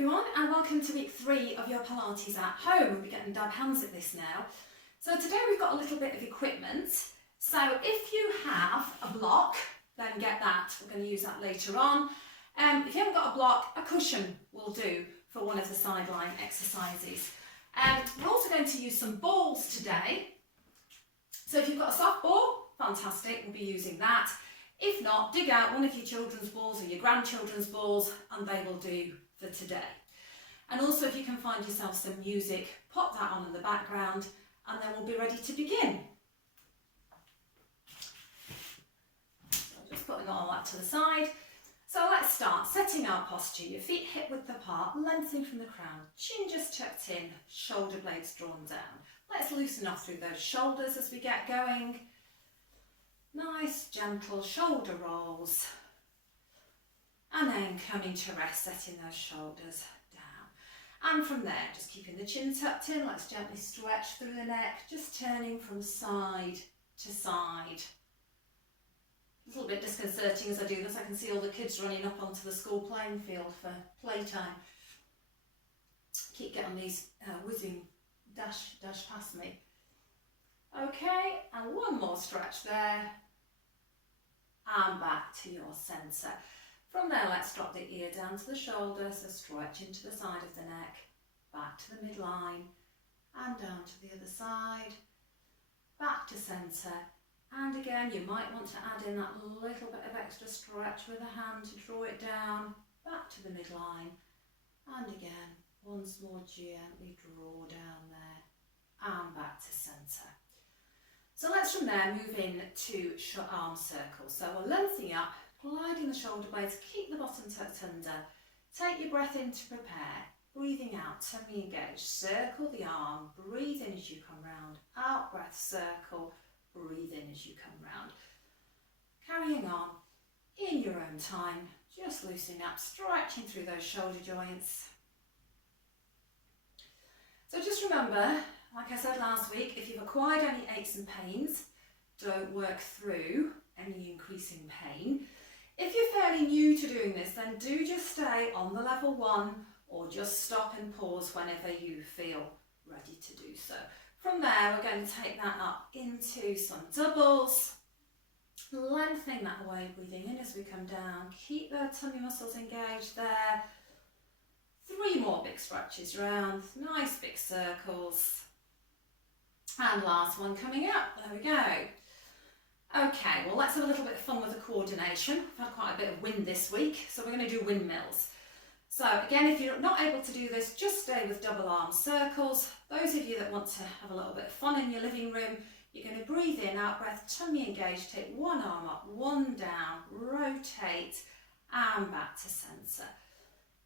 everyone, and welcome to week 3 of your Pilates at home. We'll be getting dab hands at this now. So today we've got a little bit of equipment. So if you have a block, then get that. We're going to use that later on. If you haven't got a block, a cushion will do for one of the sideline exercises. We're also going to use some balls today. So if you've got a soft ball, fantastic, we'll be using that. If not, dig out one of your children's balls or your grandchildren's balls and they will do for today. And also if you can find yourself some music, pop that on in the background and then we'll be ready to begin. So just putting all that to the side. So let's start. Setting our posture, your feet hip width apart, lengthening from the crown, chin just tucked in, shoulder blades drawn down. Let's loosen off through those shoulders as we get going. Nice, gentle shoulder rolls. And then coming to rest, setting those shoulders down. And from there, just keeping the chin tucked in, let's gently stretch through the neck, just turning from side to side. A little bit disconcerting as I do this. I can see all the kids running up onto the school playing field for playtime. Keep getting these whizzing dash past me. Okay, and one more stretch there. And back to your centre. From there, let's drop the ear down to the shoulder, so stretch into the side of the neck, back to the midline, and down to the other side, back to centre. And again, you might want to add in that little bit of extra stretch with a hand to draw it down, back to the midline, and again, once more gently draw down there, and back to centre. So let's from there move in to arm circles. So we're lengthening up, gliding the shoulder blades, keep the bottom tucked under. Take your breath in to prepare, breathing out, tummy engaged. Circle the arm, breathe in as you come round. Out breath, circle, breathe in as you come round. Carrying on in your own time, just loosening up, stretching through those shoulder joints. So just remember, like I said last week, if you've acquired any aches and pains, don't work through any increasing pain. If you're fairly new to doing this, then do just stay on the level 1 or just stop and pause whenever you feel ready to do so. From there, we're going to take that up into some doubles, lengthening that away, breathing in as we come down. Keep the tummy muscles engaged there. 3 more big stretches round, nice big circles. And last one coming up, there we go. Okay, well let's have a little bit of fun with the coordination. We've had quite a bit of wind this week, so we're going to do windmills. So again, if you're not able to do this, just stay with double arm circles. Those of you that want to have a little bit of fun in your living room, you're going to breathe in, out breath, tummy engaged, take one arm up, one down, rotate, and back to centre.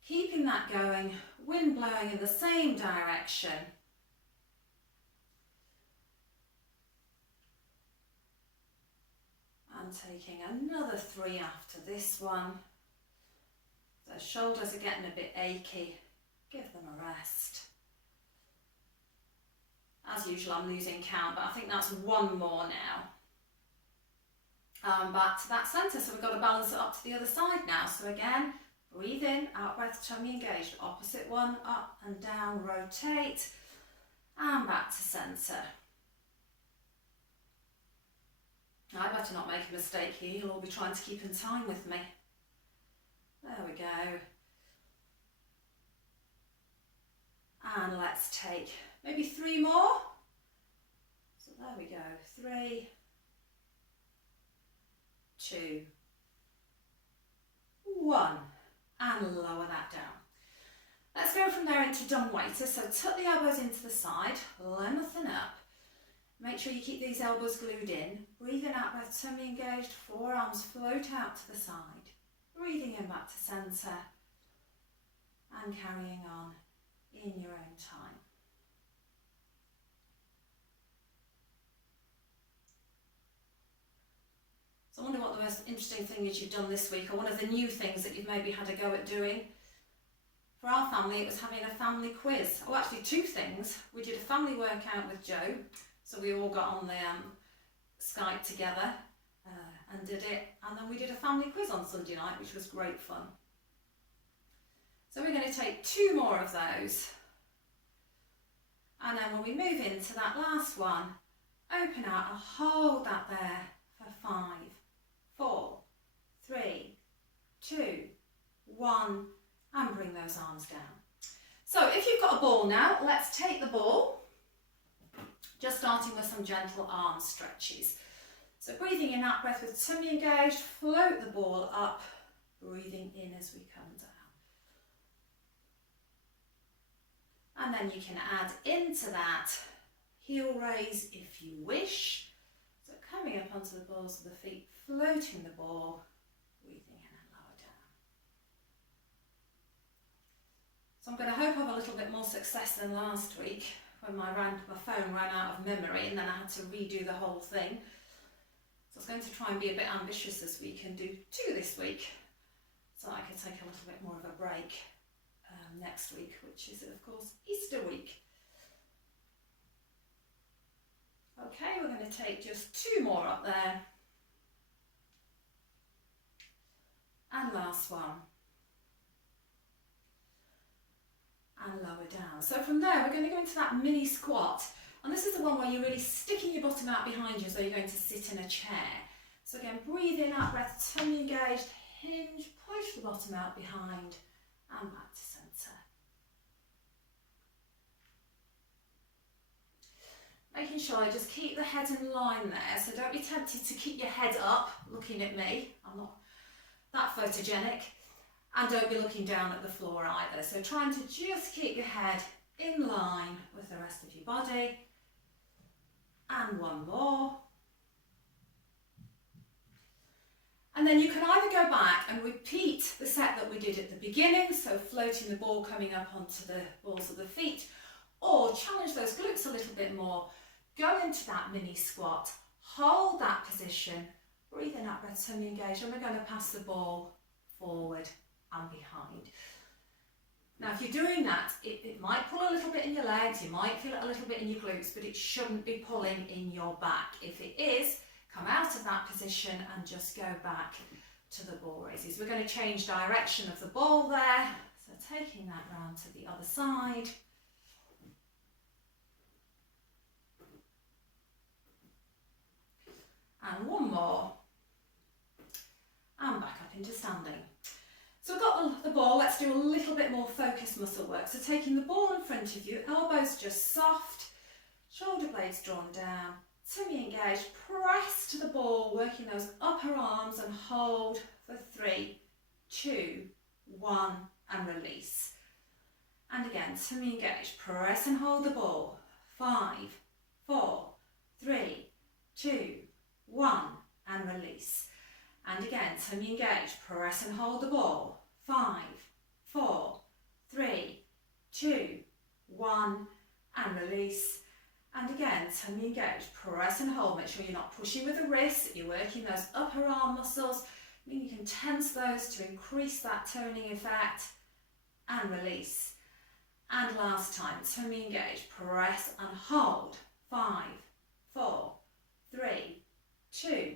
Keeping that going, wind blowing in the same direction. And taking another 3 after this one. The shoulders are getting a bit achy, give them a rest. As usual, I'm losing count, but I think that's 1 more now. Back to that centre, so we've got to balance it up to the other side now. So again, breathe in, out breath, tummy engaged, opposite one, up and down, rotate, and back to centre. I better not make a mistake here, you'll all be trying to keep in time with me. There we go. And let's take maybe 3 more. So there we go, 3, 2, 1. And lower that down. Let's go from there into dumb waiters. So tuck the elbows into the side, lengthen up. Make sure you keep these elbows glued in. Breathe in, out breath, tummy engaged, forearms float out to the side. Breathing in back to centre and carrying on in your own time. So I wonder what the most interesting thing is you've done this week, or one of the new things that you've maybe had a go at doing. For our family, it was having a family quiz. Oh, actually 2 things. We did a family workout with Joe. So we all got on the Skype together and did it. And then we did a family quiz on Sunday night, which was great fun. So we're going to take take 2 more of those. And then when we move into that last one, open out and hold that there for 5, 4, 3, 2, 1, and bring those arms down. So if you've got a ball now, let's take the ball, just starting with some gentle arm stretches. So breathing in that breath with tummy engaged, float the ball up, breathing in as we come down. And then you can add into that heel raise if you wish. So coming up onto the balls of the feet, floating the ball, breathing in and lower down. So I'm going to hope I have a little bit more success than last week when my phone ran out of memory and then I had to redo the whole thing. So I was going to try and be a bit ambitious this week and do 2 this week, so I could take a little bit more of a break next week, which is of course Easter week. Okay, we're going to take just 2 more up there. And last one. And lower down. So from there we're going to go into that mini squat. And this is the one where you're really sticking your bottom out behind you, so you're going to sit in a chair. So again, breathe in, out breath, tummy engaged, hinge, push the bottom out behind, and back to centre. Making sure I just keep the head in line there, so don't be tempted to keep your head up, looking at me. I'm not that photogenic. And don't be looking down at the floor either. So trying to just keep your head in line with the rest of your body. And 1 more. And then you can either go back and repeat the set that we did at the beginning, so floating the ball coming up onto the balls of the feet, or challenge those glutes a little bit more, go into that mini squat, hold that position, breathe in, out breath, tummy engaged, and we're going to pass the ball forward and behind. Now if you're doing that, it might pull a little bit in your legs, you might feel it a little bit in your glutes, but it shouldn't be pulling in your back. If it is, come out of that position and just go back to the ball raises. We're going to change direction of the ball there, so taking that round to the other side. And 1 more, and back up into standing. So we've got the ball, let's do a little bit more focused muscle work. So taking the ball in front of you, elbows just soft, shoulder blades drawn down, tummy engaged, press to the ball, working those upper arms and hold for 3, 2, 1, and release. And again, tummy engaged, press and hold the ball, 5, 4, 3, 2, 1, and release. And again, tummy engaged, press and hold the ball, 5, 4, 3, 2, 1, and release. And again, tummy engaged, press and hold. Make sure you're not pushing with the wrists, you're working those upper arm muscles. I mean, you can tense those to increase that toning effect, and release. And last time, tummy engaged, press and hold, 5, 4, 3, 2,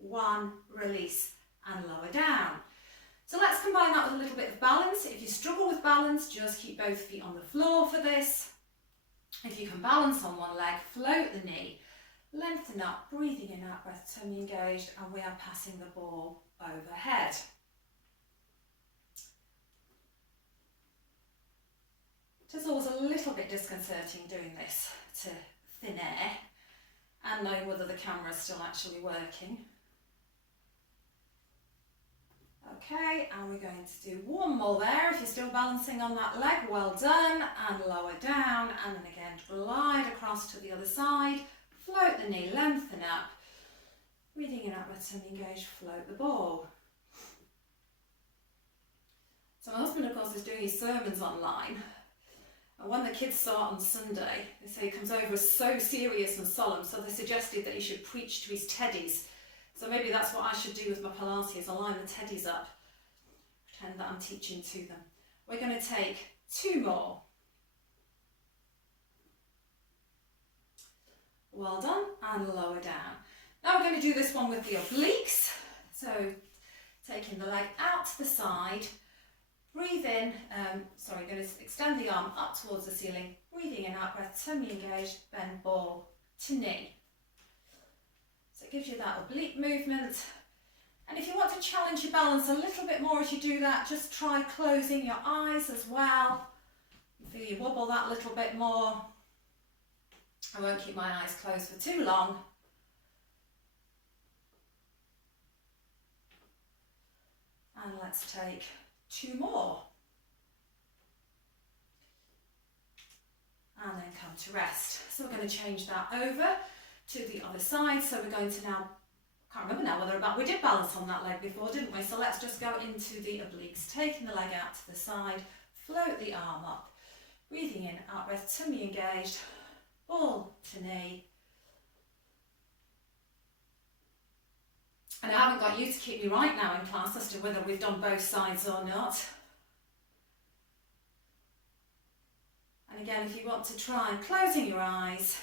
1, release, and lower down. So let's combine that with a little bit of balance. If you struggle with balance, just keep both feet on the floor for this. If you can balance on one leg, float the knee, lengthen up, breathing in, out breath, tummy engaged, and we are passing the ball overhead. It is always a little bit disconcerting doing this to thin air and knowing whether the camera is still actually working. Okay, and we're going to do 1 more there. If you're still balancing on that leg, well done, and lower down, and then again glide across to the other side, float the knee, lengthen up, breathing in, out breath, tummy engaged, float the ball. So my husband of course is doing his sermons online, and when the kids saw it on Sunday, they say he comes over as so serious and solemn, so they suggested that he should preach to his teddies. So maybe that's what I should do with my Pilates, I'll line the teddies up, pretend that I'm teaching to them. We're going to take 2 more. Well done, and lower down. Now we're going to do this one with the obliques. So taking the leg out to the side, Breathe in, going to extend the arm up towards the ceiling. Breathing in, out breath, tummy engaged, bend ball to knee. So it gives you that oblique movement. And if you want to challenge your balance a little bit more as you do that, just try closing your eyes as well. Feel you wobble that a little bit more. I won't keep my eyes closed for too long. And let's take 2 more. And then come to rest. So we're going to change that over to the other side. So we're going to now, can't remember now whether we did balance on that leg before, didn't we? So let's just go into the obliques, taking the leg out to the side, float the arm up, breathing in, out breath, tummy engaged, ball to knee. And I haven't got you to keep me right now in class as to whether we've done both sides or not. And again, if you want to try closing your eyes,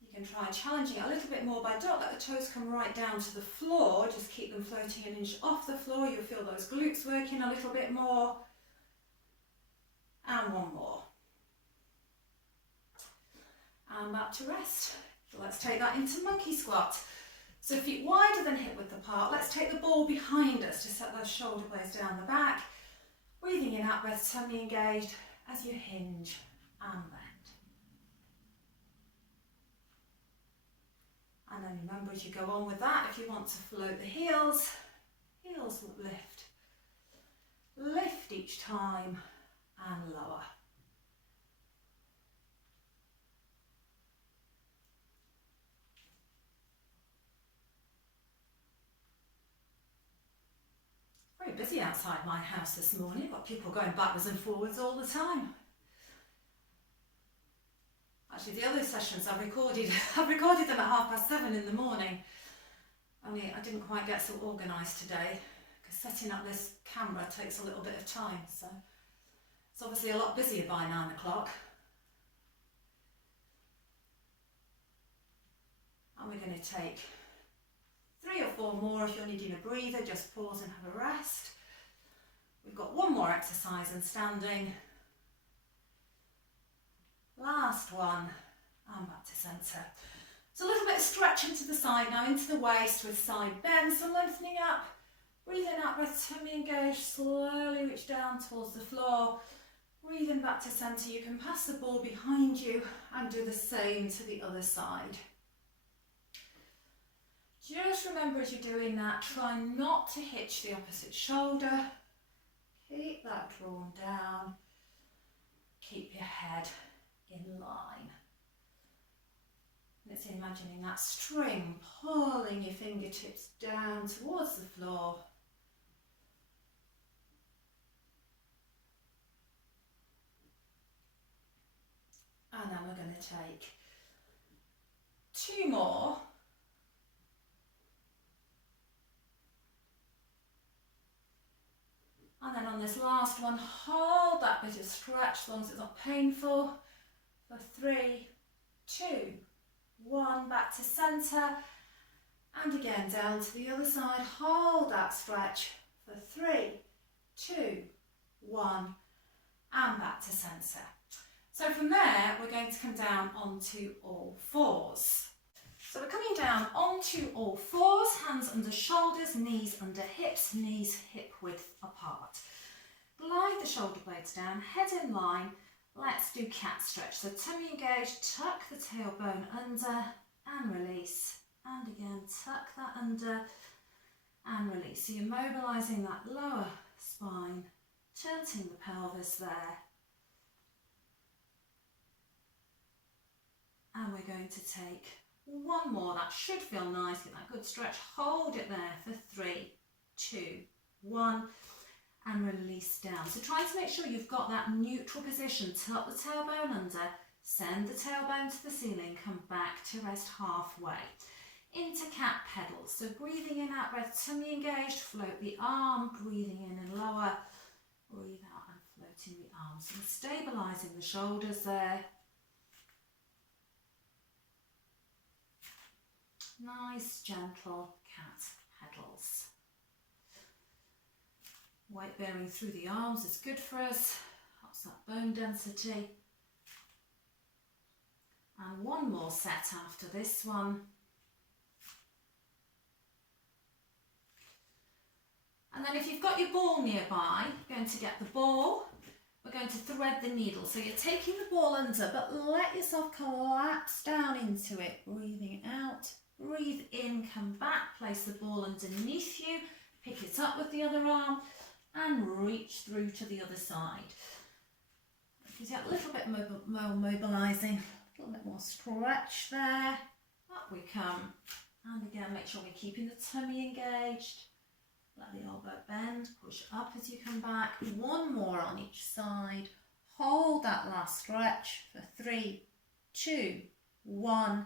you can try challenging it a little bit more, but don't let the toes come right down to the floor. Just keep them floating an inch off the floor. You'll feel those glutes working a little bit more. And 1 more. And back to rest. So let's take that into monkey squat. So feet wider than hip width apart. Let's take the ball behind us to set those shoulder blades down the back. Breathing in, out breath, tummy engaged as you hinge and bend. And then remember as you go on with that, if you want to float the heels, heels will lift. Lift each time and lower. Very busy outside my house this morning. I've got people going backwards and forwards all the time. Actually, the other sessions I've recorded them at 7:30 in the morning. Only I didn't quite get so organised today because setting up this camera takes a little bit of time. So it's obviously a lot busier by 9 o'clock. And we're going to take 3 or 4 more. If you're needing a breather, just pause and have a rest. We've got 1 more exercise and standing. Last one, and back to centre. So a little bit of stretching to the side now, into the waist with side bend. So lengthening up, breathing out, breath, tummy engaged, slowly reach down towards the floor. Breathing back to centre. You can pass the ball behind you and do the same to the other side. Just remember as you're doing that, try not to hitch the opposite shoulder. Keep that drawn down. Keep your head in line. Let's imagining that string pulling your fingertips down towards the floor. And then we're going to take 2 more. And then on this last one, hold that bit of stretch as long as it's not painful. For 3, 2, 1, back to centre. And again, down to the other side. Hold that stretch for 3, 2, 1, and back to centre. So from there, we're going to come down onto all fours. So we're coming down onto all fours, hands under shoulders, knees under hips, knees hip width apart. Glide the shoulder blades down, head in line. Let's do cat stretch. So tummy engaged, tuck the tailbone under and release. And again, tuck that under and release. So you're mobilising that lower spine, tilting the pelvis there. And we're going to take 1 more. That should feel nice. Get that good stretch. Hold it there for 3, 2, 1. And release down. So try to make sure you've got that neutral position. Tuck the tailbone under, send the tailbone to the ceiling, come back to rest halfway. Into cat pedals. So breathing in, out breath, tummy engaged, float the arm, breathing in and lower, breathe out and floating the arms. So stabilising the shoulders there. Nice, gentle cat pedals. Weight bearing through the arms is good for us, helps that bone density. And one more set after this one. And then if you've got your ball nearby, you're going to get the ball, we're going to thread the needle. So you're taking the ball under, but let yourself collapse down into it, breathing out, breathe in, come back, place the ball underneath you, pick it up with the other arm and reach through to the other side. You get a little bit more mobilising, a little bit more stretch there. Up we come. And again, make sure we're keeping the tummy engaged. Let the elbow bend, push up as you come back. One more on each side. Hold that last stretch for 3, 2, 1.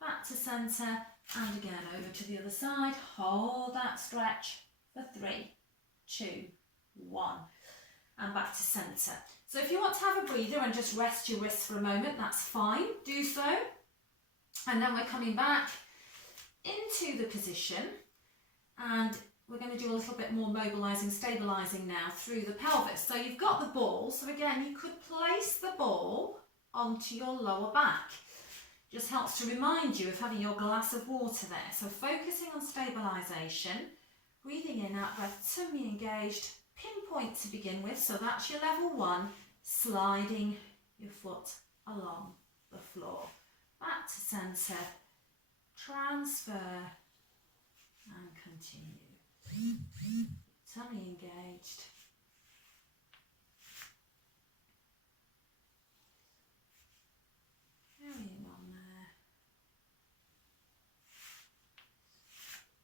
Back to centre and again over to the other side. Hold that stretch for 3, 2, 1. And back to centre. So if you want to have a breather and just rest your wrists for a moment, that's fine. Do so. And then we're coming back into the position and we're going to do a little bit more mobilising, stabilising now through the pelvis. So you've got the ball. So again, you could place the ball onto your lower back. Just helps to remind you of having your glass of water there. So focusing on stabilisation, breathing in, out breath, tummy engaged, pinpoint to begin with. So that's your level 1, sliding your foot along the floor. Back to centre, transfer and continue. Tummy engaged. Carrying on there.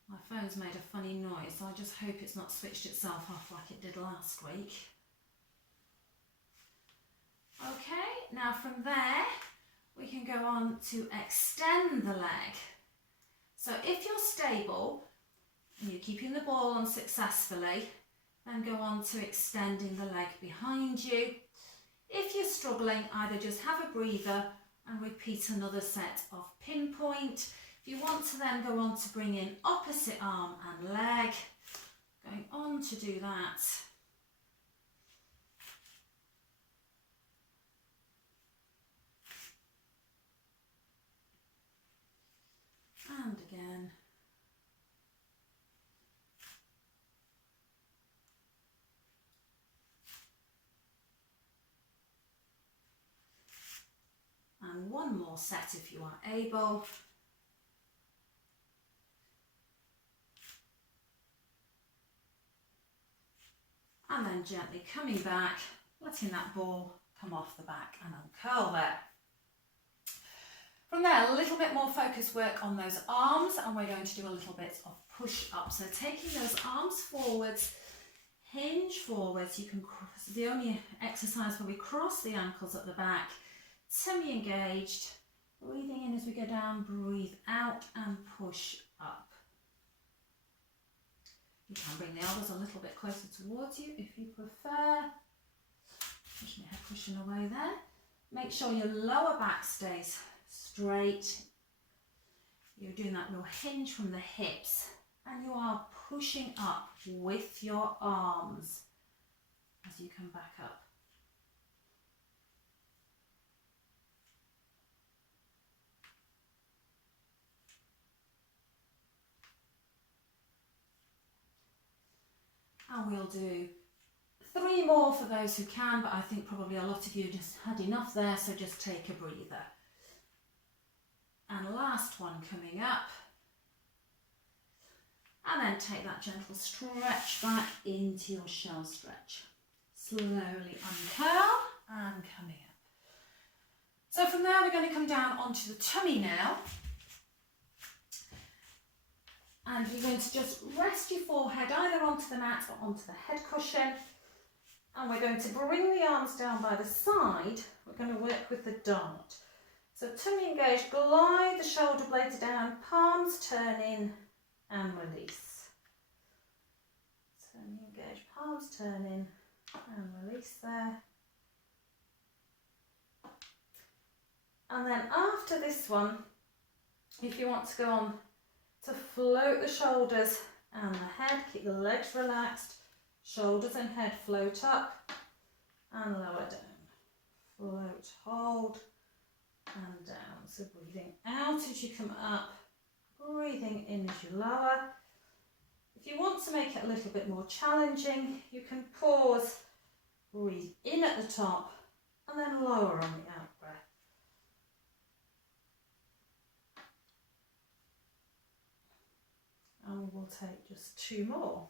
My phone's made a funny noise, so I just hope it's not switched itself off like it did last week. Okay, now from there we can go on to extend the leg. So if you're stable and you're keeping the ball on successfully, then go on to extending the leg behind you. If you're struggling, either just have a breather and repeat another set of pinpoint. If you want to then go on to bring in opposite arm and leg, going on to do that. And again. And one more set if you are able. And then gently coming back, letting that ball come off the back and uncurl there. From there, a little bit more focus work on those arms, and we're going to do a little bit of push up. So taking those arms forwards, hinge forwards. You can cross, the only exercise where we cross the ankles at the back, tummy engaged, breathing in as we go down, breathe out and push up. You can bring the elbows a little bit closer towards you if you prefer. Push my head cushion away there. Make sure your lower back stays straight. You're doing that real hinge from the hips and you are pushing up with your arms as you come back up. And we'll do 3 more for those who can, but I think probably a lot of you just had enough there, so just take a breather. And last one coming up. And then take that gentle stretch back into your shell stretch. Slowly uncurl and coming up. So from there we're going to come down onto the tummy now. And you're going to just rest your forehead either onto the mat or onto the head cushion. And we're going to bring the arms down by the side. We're going to work with the dart. So tummy engaged, glide the shoulder blades down, palms turn in and release. Tummy engaged, palms turn in and release there. And then after this one, if you want to go on to float the shoulders and the head. Keep the legs relaxed. Shoulders and head float up and lower down. Float, hold and down. So breathing out as you come up, breathing in as you lower. If you want to make it a little bit more challenging, you can pause, breathe in at the top and then lower on the out breath. And we will take just 2 more.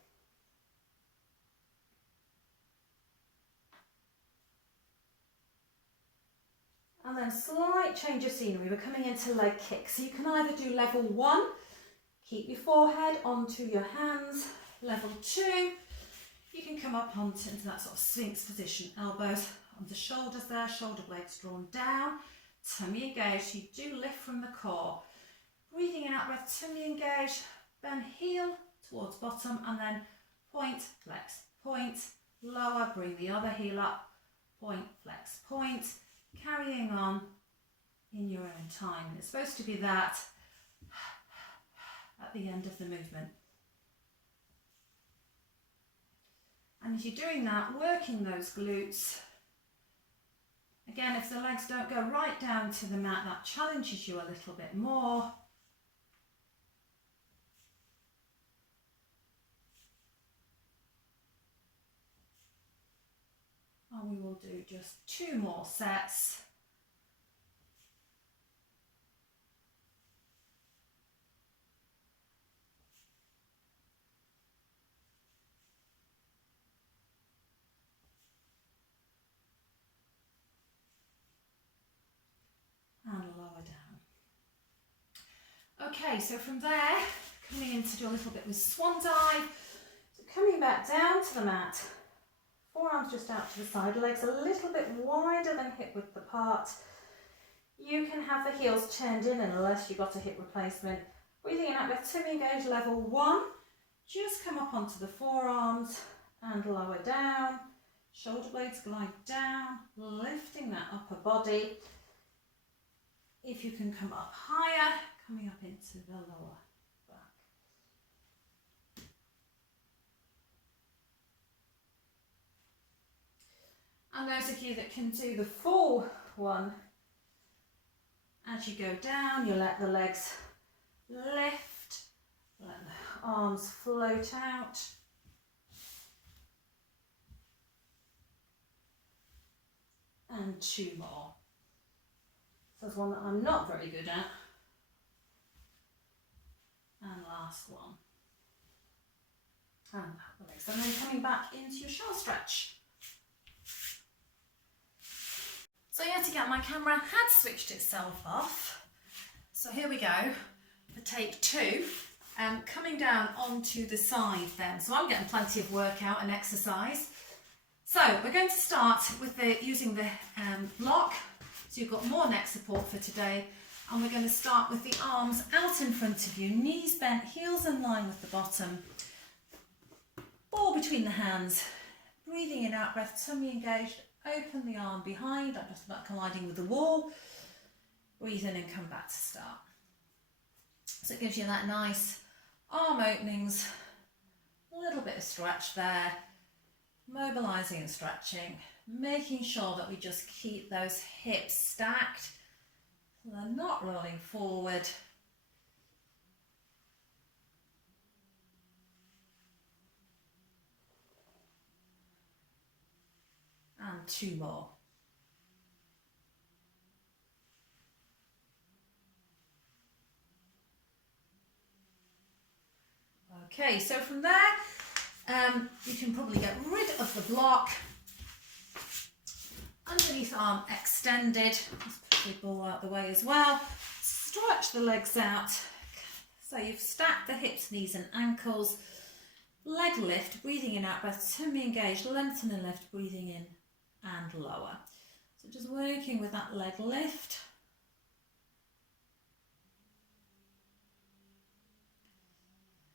And then slight change of scenery, we're coming into leg kicks. So you can either do level 1, keep your forehead onto your hands. Level 2, you can come up into that sort of Sphinx position, elbows on the shoulders there, shoulder blades drawn down, tummy engaged. You do lift from the core. Breathing in, out breath, tummy engaged, bend heel towards bottom and then point, flex, point, lower, bring the other heel up, point, flex, point. Carrying on in your own time. It's supposed to be that at the end of the movement. And as you're doing that, working those glutes. Again, if the legs don't go right down to the mat, that challenges you a little bit more. And we will do just 2 more sets. And lower down. Okay, so from there, coming in to do a little bit with swan dive. So coming back down to the mat. Forearms just out to the side, legs a little bit wider than hip width apart. You can have the heels turned in unless you've got a hip replacement. Breathing in out with tummy engaged, level 1. Just come up onto the forearms and lower down. Shoulder blades glide down, lifting that upper body. If you can come up higher, coming up into the lower back. And those of you that can do the full one, as you go down, you let the legs lift, let the arms float out. And 2 more. So there's one that I'm not very good at. And last one. And the legs. And then coming back into your shoulder stretch. So yet again, my camera had switched itself off. So here we go for take 2. Coming down onto the side then. So I'm getting plenty of workout and exercise. So we're going to start with using the block. So you've got more neck support for today. And we're going to start with the arms out in front of you, knees bent, heels in line with the bottom. Ball between the hands. Breathing in, out breath, tummy engaged. Open the arm behind, I'm just about colliding with the wall. Breathe in and come back to start. So it gives you that nice arm openings, a little bit of stretch there, mobilising and stretching, making sure that we just keep those hips stacked so they're not rolling forward. And 2 more. Okay, so from there, you can probably get rid of the block. Underneath arm extended. Just put the ball out of the way as well. Stretch the legs out. So you've stacked the hips, knees and ankles. Leg lift, breathing in, out breath, tummy engaged, lengthen and lift, breathing in and lower. So just working with that leg lift.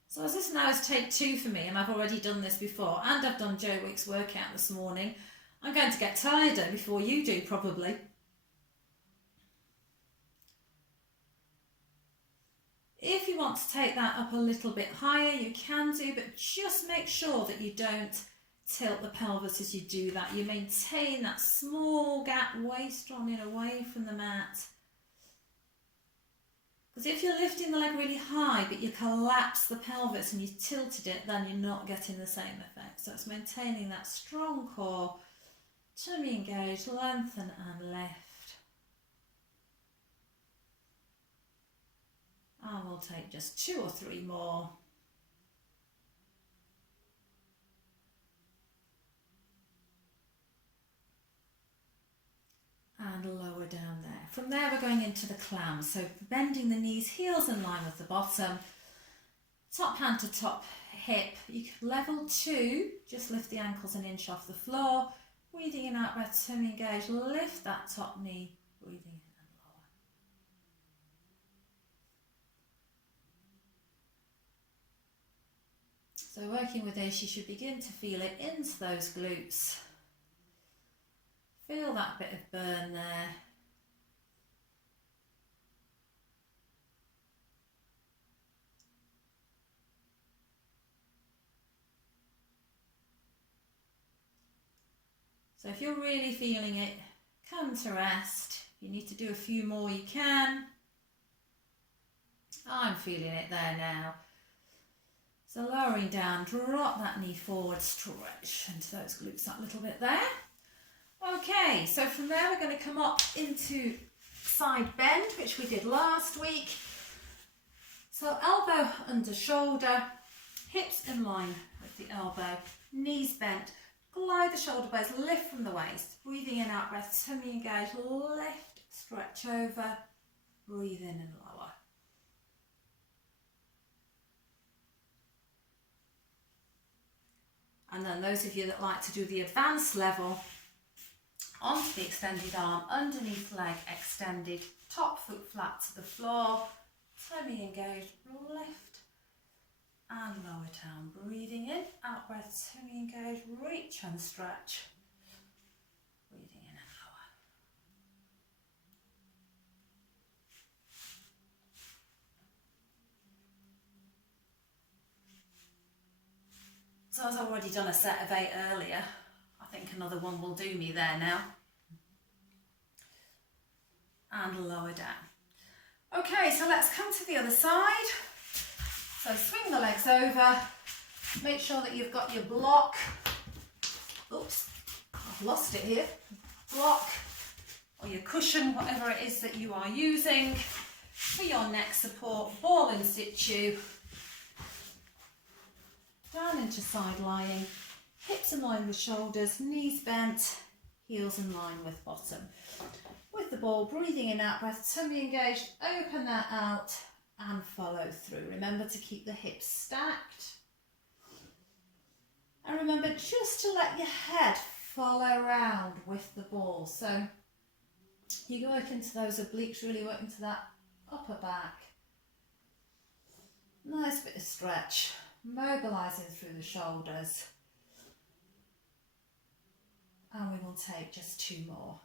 So as this now is take 2 for me, and I've already done this before, and I've done Joe Wick's workout this morning, I'm going to get tireder before you do probably. If you want to take that up a little bit higher, you can do, but just make sure that you don't tilt the pelvis as you do that. You maintain that small gap, waist on in away from the mat. Because if you're lifting the leg really high but you collapse the pelvis and you tilted it, then you're not getting the same effect. So it's maintaining that strong core, tummy engaged, lengthen and lift. And we'll take just 2 or 3 more. And lower down there. From there we're going into the clam, so bending the knees, heels in line with the bottom, top hand to top hip. You can level 2, just lift the ankles an inch off the floor, breathing in, out breath, tummy engaged, lift that top knee, breathing in and lower. So working with this, you should begin to feel it into those glutes. Feel that bit of burn there. So if you're really feeling it, come to rest. If you need to do a few more, you can. I'm feeling it there now. So lowering down, drop that knee forward, stretch into those glutes that little bit there. Okay, so from there we're going to come up into side bend, which we did last week. So elbow under shoulder, hips in line with the elbow, knees bent, glide the shoulder blades, lift from the waist, breathing in, out breath, tummy engaged, lift, stretch over, breathe in and lower. And then those of you that like to do the advanced level, onto the extended arm, underneath leg extended, top foot flat to the floor, tummy engaged, lift and lower down, breathing in, out breath, tummy engaged, reach and stretch, breathing in and lower. So as I've already done a set of 8 earlier, I think another one will do me there now. And lower down. Okay, so let's come to the other side. So swing the legs over. Make sure that you've got your block. Oops, I've lost it here. Block or your cushion, whatever it is that you are using for your neck support. Ball in situ. Down into side lying. Hips in line with shoulders, knees bent, heels in line with bottom. With the ball, breathing in, out breath, tummy engaged, open that out and follow through. Remember to keep the hips stacked. And remember just to let your head follow around with the ball. So you work into those obliques, really work into that upper back. Nice bit of stretch, mobilising through the shoulders. And we will take just 2 more.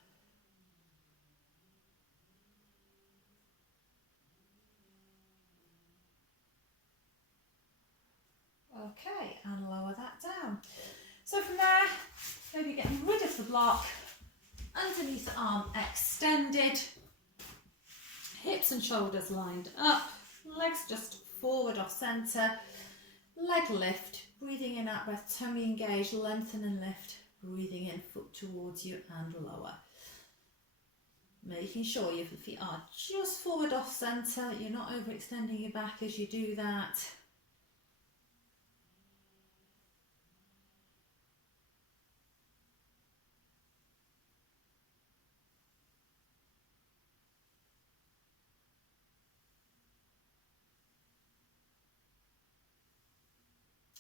Okay, and lower that down. So from there, maybe getting rid of the block, underneath the arm extended, hips and shoulders lined up, legs just forward off centre, leg lift, breathing in, out breath, tummy engaged, lengthen and lift, breathing in, foot towards you and lower. Making sure your feet are just forward off centre, you're not overextending your back as you do that.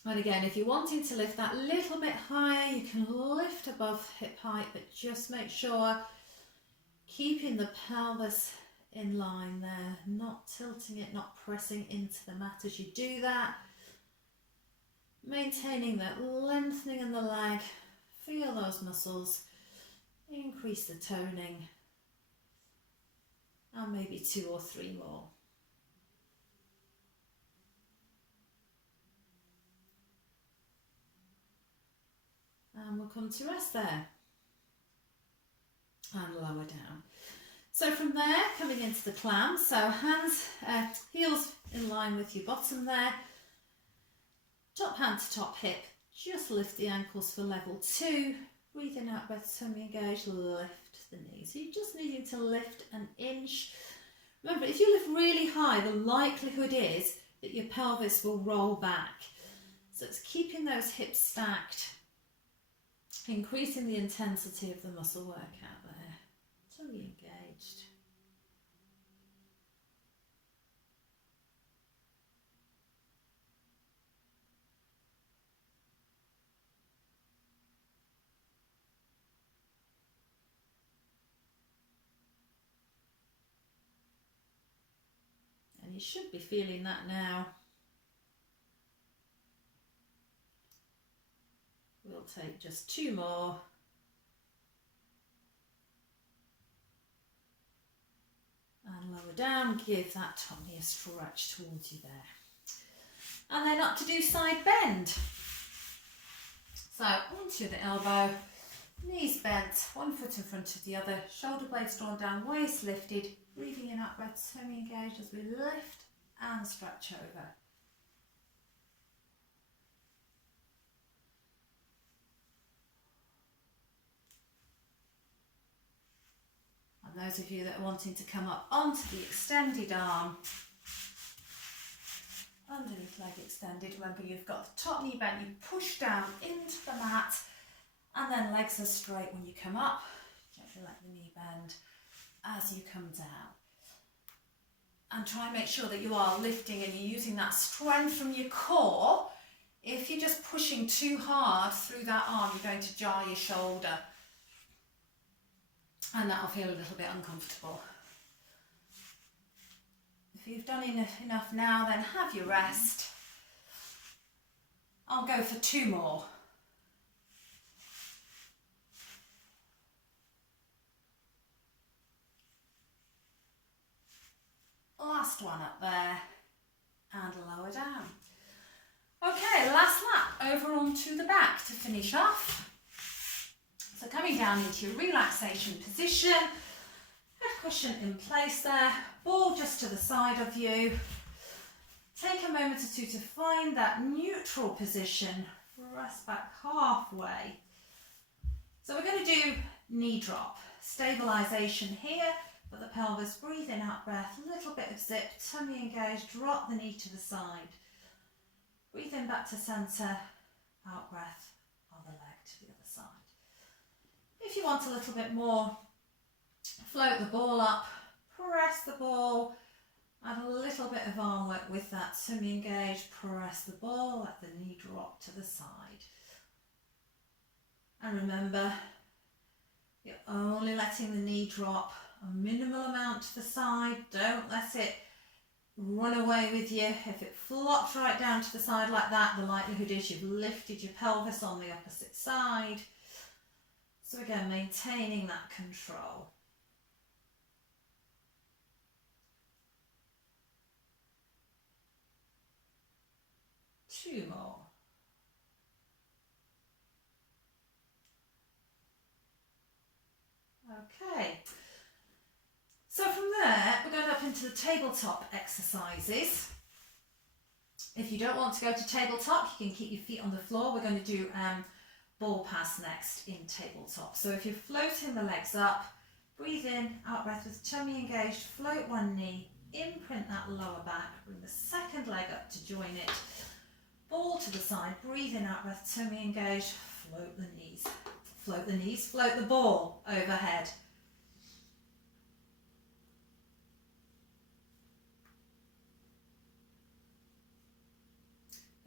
And again, if you're wanting to lift that little bit higher, you can lift above hip height, but just make sure keeping the pelvis in line there, not tilting it, not pressing into the mat as you do that. Maintaining that lengthening in the leg, feel those muscles, increase the toning, and maybe 2 or 3 more. And we'll come to rest there. And lower down. So from there, coming into the clam, so hands, heels in line with your bottom there. Top hand to top hip, just lift the ankles for level 2. Breathing out, breath, tummy engage, lift the knees. So you're just needing to lift an inch. Remember, if you lift really high, the likelihood is that your pelvis will roll back. So it's keeping those hips stacked, increasing the intensity of the muscle workout there. Tummy engaged. And you should be feeling that now. We'll take just 2 more. And lower down, give that tummy a stretch towards you there. And then up to do side bend. So onto the elbow, knees bent, one foot in front of the other, shoulder blades drawn down, waist lifted, breathing in out, breath, tummy engaged as we lift and stretch over. And those of you that are wanting to come up onto the extended arm, underneath leg extended, remember you've got the top knee bent, you push down into the mat and then legs are straight when you come up. Gently let the knee bend as you come down. And try and make sure that you are lifting and you're using that strength from your core. If you're just pushing too hard through that arm, you're going to jar your shoulder. And that'll feel a little bit uncomfortable. If you've done enough now, then have your rest. I'll go for 2 more. Last one up there and lower down. Okay, last lap over onto the back to finish off. So coming down into your relaxation position, head cushion in place there, ball just to the side of you. Take a moment or 2 to find that neutral position, rest back halfway. So we're going to do knee drop, stabilisation here, but the pelvis, breathe in, out breath, a little bit of zip, tummy engaged, drop the knee to the side. Breathe in back to centre, out breath, other leg to the other side. If you want a little bit more, float the ball up, press the ball, add a little bit of arm work with that, tummy engaged, press the ball, let the knee drop to the side. And remember, you're only letting the knee drop a minimal amount to the side. Don't let it run away with you. If it flops right down to the side like that, the likelihood is you've lifted your pelvis on the opposite side. So again, maintaining that control. Two more. Okay. So from there, we're going up into the tabletop exercises. If you don't want to go to tabletop, you can keep your feet on the floor. We're going to do ball pass next in tabletop. So if you're floating the legs up, breathe in, out breath with tummy engaged, float one knee, imprint that lower back, bring the second leg up to join it, ball to the side, breathe in, out breath, tummy engaged, float the knees, float the ball overhead.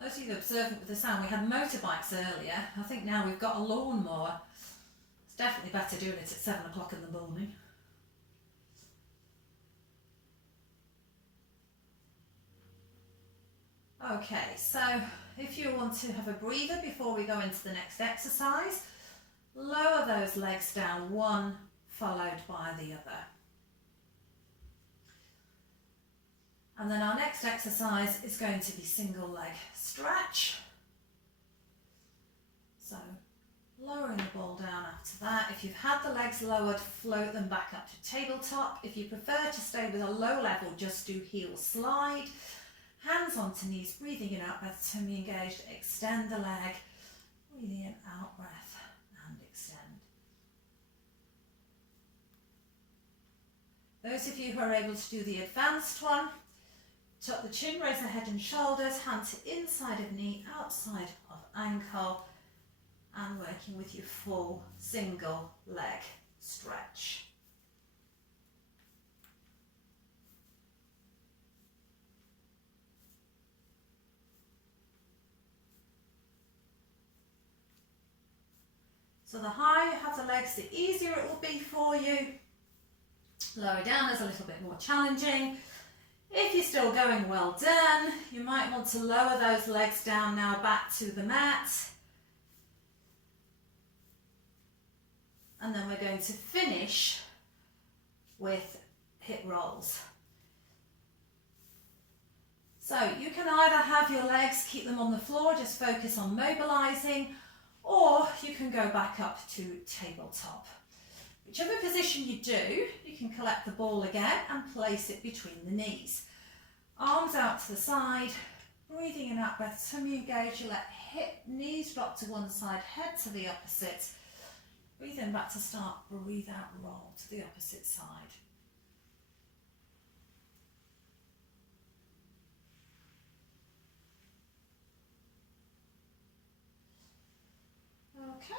Those of you observant with the sound, we had motorbikes earlier. I think now we've got a lawnmower. It's definitely better doing it at 7 o'clock in the morning. Okay, so if you want to have a breather before we go into the next exercise, lower those legs down, one followed by the other. And then our next exercise is going to be single leg stretch. So lowering the ball down after that. If you've had the legs lowered, float them back up to tabletop. If you prefer to stay with a low level, just do heel slide. Hands onto knees, breathing in, out breath, tummy engaged, extend the leg, breathing in, out breath, and extend. Those of you who are able to do the advanced one, tuck the chin, raise the head and shoulders, hand to inside of knee, outside of ankle, and working with your full single leg stretch. So the higher you have the legs, the easier it will be for you. Lower down is a little bit more challenging. If you're still going, well done. You might want to lower those legs down now back to the mat. And then we're going to finish with hip rolls. So you can either have your legs, keep them on the floor, just focus on mobilizing, or you can go back up to tabletop. Whichever position you do, you can collect the ball again and place it between the knees. Arms out to the side, breathing in, out breath, tummy engaged. You let hip, knees drop to one side, head to the opposite. Breathe in back to start, breathe out, roll to the opposite side. Okay.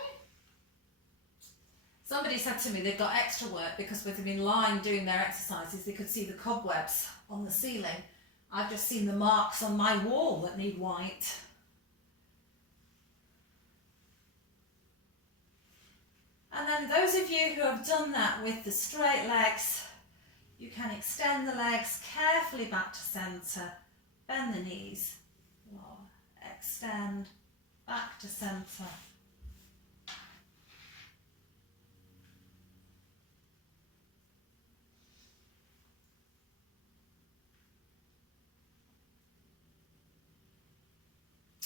Somebody said to me they've got extra work because when they've been lying doing their exercises, they could see the cobwebs on the ceiling. I've just seen the marks on my wall that need white. And then those of you who have done that with the straight legs, you can extend the legs carefully back to centre, bend the knees, extend, back to centre.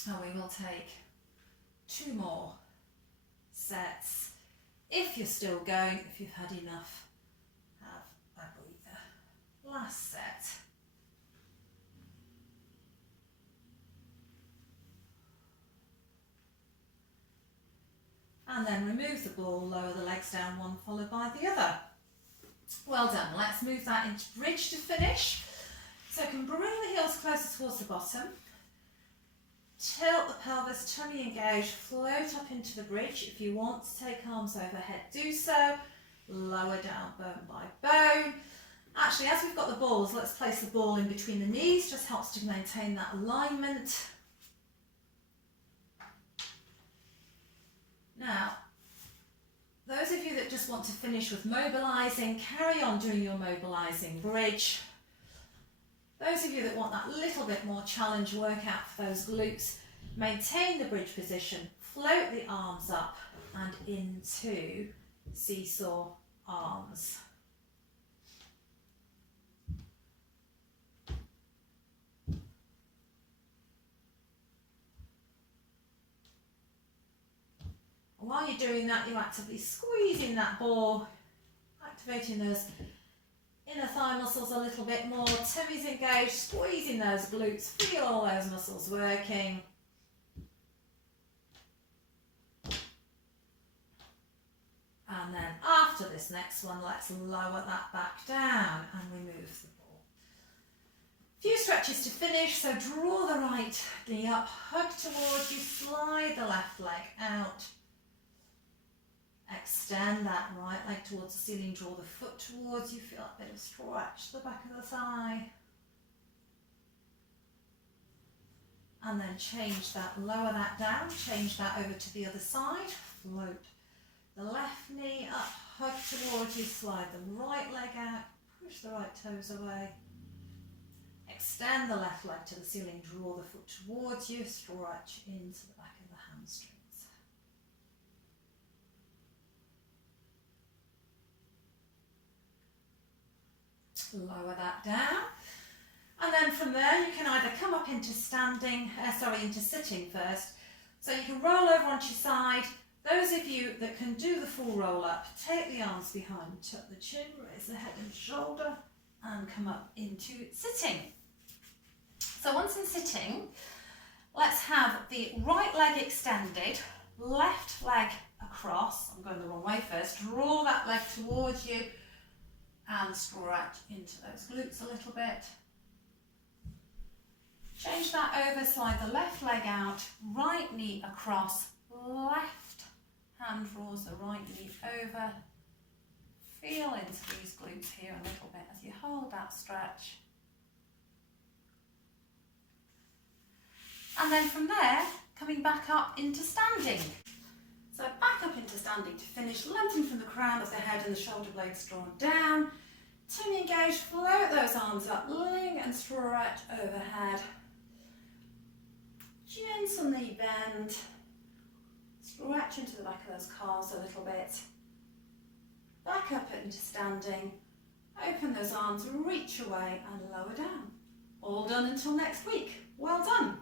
And we will take 2 more sets. If you're still going, if you've had enough, have a breather. Last set. And then remove the ball, lower the legs down, one followed by the other. Well done. Let's move that into bridge to finish. So you can bring the heels closer towards the bottom. Tilt the pelvis, tummy engaged, float up into the bridge. If you want to take arms overhead, do so. Lower down bone by bone. Actually, as we've got the balls, let's place the ball in between the knees. Just helps to maintain that alignment. Now, those of you that just want to finish with mobilising, carry on doing your mobilising bridge. Those of you that want that little bit more challenge workout for those glutes, maintain the bridge position, float the arms up and into seesaw arms. And while you're doing that, you're actively squeezing that ball, activating those inner thigh muscles a little bit more, tummy's engaged, squeezing those glutes, feel all those muscles working. And then after this next one, let's lower that back down and remove the ball. A few stretches to finish, so draw the right knee up, hug towards you, slide the left leg out. Extend that right leg towards the ceiling, draw the foot towards you, feel a bit of stretch the back of the thigh. And then change that, lower that down, change that over to the other side, float the left knee up, hug towards you, slide the right leg out, push the right toes away. Extend the left leg to the ceiling, draw the foot towards you, stretch into the back of the hamstrings. Lower that down, and then from there you can either come up into into sitting first. So you can roll over onto your side, Those of you that can do the full roll up, take the arms behind, tuck the chin, raise the head and shoulder, and come up into sitting. So once in sitting, let's have the right leg extended, left leg across. I'm going the wrong way first. Draw that leg towards you and stretch into those glutes a little bit. Change that over, slide the left leg out, right knee across, left hand draws the right knee over. Feel into these glutes here a little bit as you hold that stretch. And then from there, coming back up into standing. So back up into standing to finish, lengthen from the crown of the head and the shoulder blades drawn down. Tummy engaged, float those arms up, ling and stretch overhead. Gentle knee bend. Stretch into the back of those calves a little bit. Back up into standing. Open those arms, reach away and lower down. All done until next week. Well done.